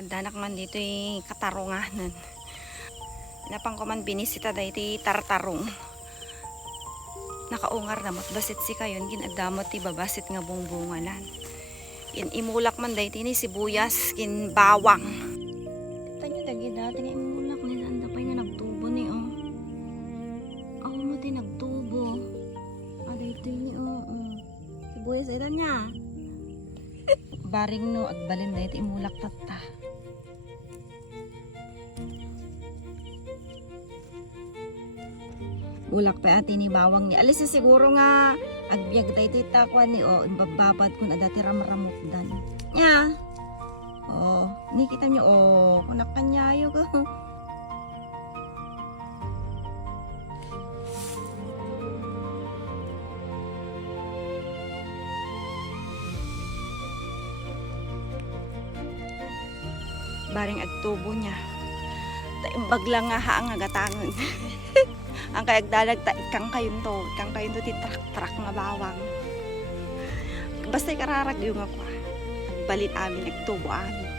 Danak man dito katarunganan. Napang ko man binisita dito tartarong. Nakaungar na basit si kayon ginadamot ti babasit nga bungbungalan. Imulak man dito ni sibuyas kin bawang. Tanyo dagi dati nga imulak ni anda pa nga nagtubo ni Ako mo ti nagtubo. Dito ni sibuyas ito niya. Baring no agbalin dito imulak tata. Ulak pa ati ni bawang ni. Alis na siguro nga agbyag tayo titakwan ni imbababad kung adati ramramok dan. Nya. Nikita niyo kunak kanyayo ko. Baring agtubo niya. Taimbag lang nga haang agatangon. Ang kayagdalag ta ikang kayon to ti trak nga bawang. Basta kararag yung ako. Balit amin nagtubo amin.